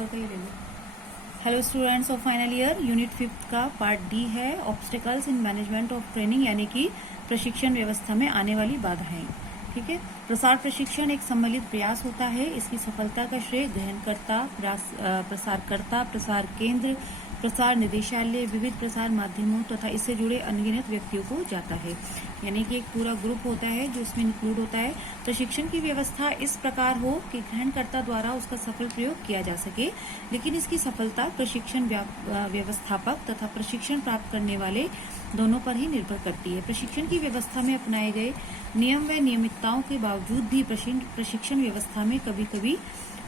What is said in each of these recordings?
ऊपर का ही ले लो। Hello students of final year, unit 5 का पार्ट डी है obstacles in management of training, यानी कि प्रशिक्षण व्यवस्था में आने वाली बाधाएं। ठीक है, प्रसार प्रशिक्षण एक सम्मिलित प्रयास होता है। इसकी सफलता का श्रेय ग्रहणकर्ता, प्रसारकर्ता, प्रसार केंद्र, प्रसार निदेशालय, विविध प्रसार माध्यमों तथा इससे जुड़े अनगिनत व्यक्तियों को जाता है। यानी कि एक पूरा ग्रुप होता है जो इसमें इंक्लूड होता है। प्रशिक्षण की व्यवस्था इस प्रकार हो कि ग्रहणकर्ता द्वारा उसका सफल प्रयोग किया जा सके, लेकिन इसकी सफलता प्रशिक्षण व्यवस्थापक तथा प्रशिक्षण प्राप्त करने वाले दोनों पर ही निर्भर करती है। प्रशिक्षण की व्यवस्था में अपनाए गए नियम व नियमितताओं के बावजूद भी प्रशिक्षण व्यवस्था में कभी कभी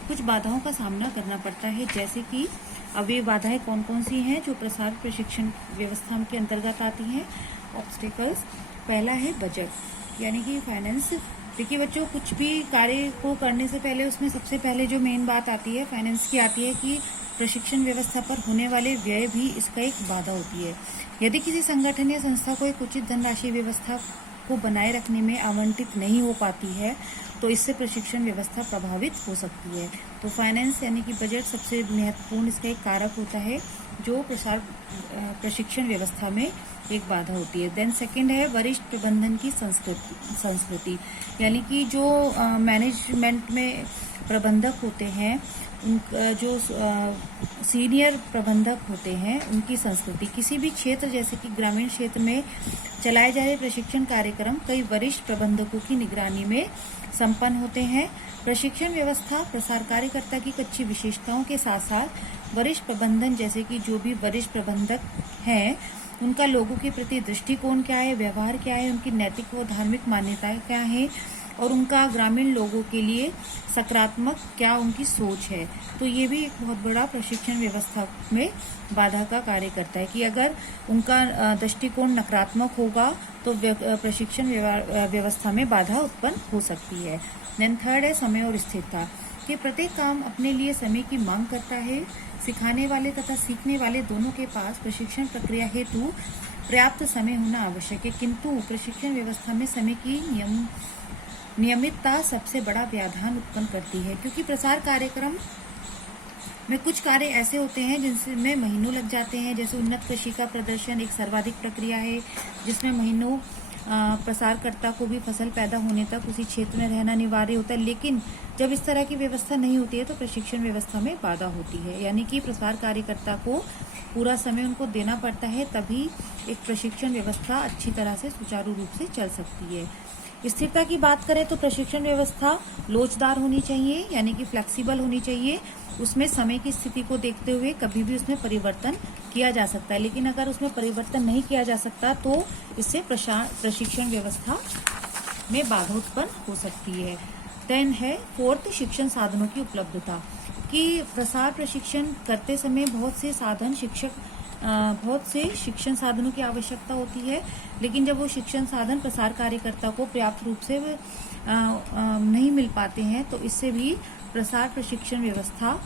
कुछ बाधाओं का सामना करना पड़ता है। जैसे कि अब ये बाधाएं कौन कौन सी हैं जो प्रसार प्रशिक्षण व्यवस्था के अंतर्गत आती हैं। ऑब्स्टेकल्स, पहला है बजट, यानी कि फाइनेंस। देखिए बच्चों, कुछ भी कार्य को करने से पहले उसमें सबसे पहले जो मेन बात आती है फाइनेंस की आती है कि प्रशिक्षण व्यवस्था पर होने वाले व्यय भी इसका एक बाधा होती है। यदि किसी संगठन या संस्था को एक उचित धनराशि व्यवस्था को बनाए रखने में आवंटित नहीं हो पाती है तो इससे प्रशिक्षण व्यवस्था प्रभावित हो सकती है। तो फाइनेंस यानी कि बजट सबसे महत्वपूर्ण इसका एक कारक होता है जो प्रशिक्षण व्यवस्था में एक बाधा होती है। देन सेकंड है वरिष्ठ प्रबंधन की संस्कृति, यानी कि जो मैनेजमेंट में प्रबंधक होते हैं, जो सीनियर प्रबंधक होते हैं, उनकी संस्कृति। किसी भी क्षेत्र जैसे कि ग्रामीण क्षेत्र में चलाए जा रहे प्रशिक्षण कार्यक्रम कई वरिष्ठ प्रबंधकों की निगरानी में संपन्न होते हैं। प्रशिक्षण व्यवस्था प्रसार कार्यकर्ता की अच्छी विशेषताओं के साथ साथ वरिष्ठ प्रबंधन, जैसे कि जो भी वरिष्ठ प्रबंधक हैं उनका लोगों के प्रति दृष्टिकोण क्या है, व्यवहार क्या है, उनकी नैतिक व धार्मिक मान्यताएं क्या है और उनका ग्रामीण लोगों के लिए सकारात्मक क्या उनकी सोच है। तो ये भी एक बहुत बड़ा प्रशिक्षण व्यवस्था में बाधा का कार्य करता है कि अगर उनका दृष्टिकोण नकारात्मक होगा तो प्रशिक्षण व्यवस्था में बाधा उत्पन्न हो सकती है। देन थर्ड है समय और स्थिरता, कि प्रत्येक काम अपने लिए समय की मांग करता है। सिखाने वाले तथा सीखने वाले दोनों के पास प्रशिक्षण प्रक्रिया हेतु पर्याप्त समय होना आवश्यक है, किंतु प्रशिक्षण व्यवस्था में समय की नियमितता सबसे बड़ा व्यवधान उत्पन्न करती है, क्योंकि प्रसार कार्यक्रम में कुछ कार्य ऐसे होते हैं जिनमें महीनों लग जाते हैं। जैसे उन्नत कृषि का प्रदर्शन एक सर्वाधिक प्रक्रिया है जिसमें महीनों प्रसारकर्ता को भी फसल पैदा होने तक उसी क्षेत्र में रहना अनिवार्य होता है। लेकिन जब इस तरह की व्यवस्था नहीं होती है तो प्रशिक्षण व्यवस्था में बाधा होती है, यानी कि प्रसार कार्यकर्ता को पूरा समय उनको देना पड़ता है, तभी एक प्रशिक्षण व्यवस्था अच्छी तरह से सुचारू रूप से चल सकती है। स्थिरता की बात करें तो प्रशिक्षण व्यवस्था लोचदार होनी चाहिए, यानी कि फ्लेक्सिबल होनी चाहिए। उसमें समय की स्थिति को देखते हुए कभी भी उसमें परिवर्तन किया जा सकता है, लेकिन अगर उसमें परिवर्तन नहीं किया जा सकता तो इससे प्रशिक्षण व्यवस्था में बाधा उत्पन्न हो सकती है। देन है फोर्थ, शिक्षण साधनों की उपलब्धता, कि प्रसार प्रशिक्षण करते समय बहुत से शिक्षण साधनों की आवश्यकता होती है, लेकिन जब वो शिक्षण साधन प्रसार कार्यकर्ता को पर्याप्त रूप से नहीं मिल पाते हैं तो इससे भी प्रसार प्रशिक्षण व्यवस्था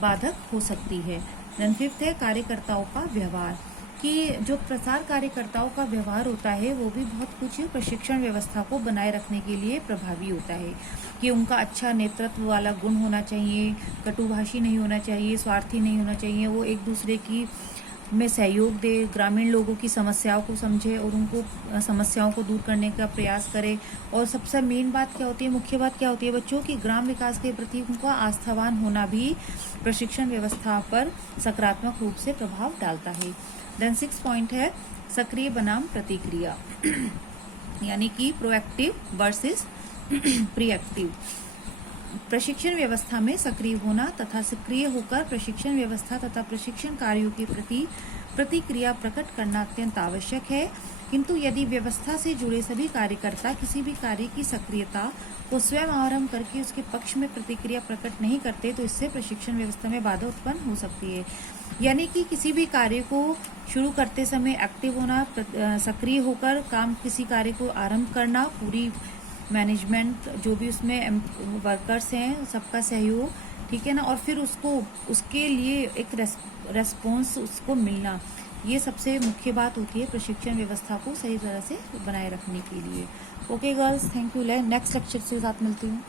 बाधक हो सकती है। देन फिफ्थ है कार्यकर्ताओं का व्यवहार, कि जो प्रसार कार्यकर्ताओं का व्यवहार होता है वो भी बहुत कुछ प्रशिक्षण व्यवस्था को बनाए रखने के लिए प्रभावी होता है, कि उनका अच्छा नेतृत्व वाला गुण होना चाहिए, कटुभाषी नहीं होना चाहिए, स्वार्थी नहीं होना चाहिए, वो एक दूसरे की में सहयोग दे, ग्रामीण लोगों की समस्याओं को समझे और उनको समस्याओं को दूर करने का प्रयास करे। और सबसे मेन बात क्या होती है, मुख्य बात क्या होती है बच्चों, की ग्राम विकास के प्रति उनका आस्थावान होना भी प्रशिक्षण व्यवस्था पर सकारात्मक रूप से प्रभाव डालता है। देन 6 पॉइंट है सक्रिय बनाम प्रतिक्रिया, यानी कि प्रोएक्टिव वर्सेस प्रीएक्टिव। प्रशिक्षण व्यवस्था में सक्रिय होना तथा सक्रिय होकर प्रशिक्षण व्यवस्था तथा प्रशिक्षण कार्यों के प्रति प्रतिक्रिया प्रकट करना अत्यंत आवश्यक है, किंतु यदि व्यवस्था से जुड़े सभी कार्यकर्ता किसी भी कार्य की सक्रियता को स्वयं आरंभ करके उसके पक्ष में प्रतिक्रिया प्रकट नहीं करते तो इससे प्रशिक्षण व्यवस्था में बाधा उत्पन्न हो सकती है। यानी कि किसी भी कार्य को शुरू करते समय एक्टिव होना, सक्रिय होकर किसी कार्य को आरंभ करना, पूरी मैनेजमेंट जो भी उसमें वर्कर्स हैं सबका सहयोग, ठीक है ना, और फिर उसके लिए एक रेस्पॉन्स उसको मिलना, ये सबसे मुख्य बात होती है प्रशिक्षण व्यवस्था को सही तरह से बनाए रखने के लिए। Okay girls, thank you. Next lecture से साथ मिलती हूँ।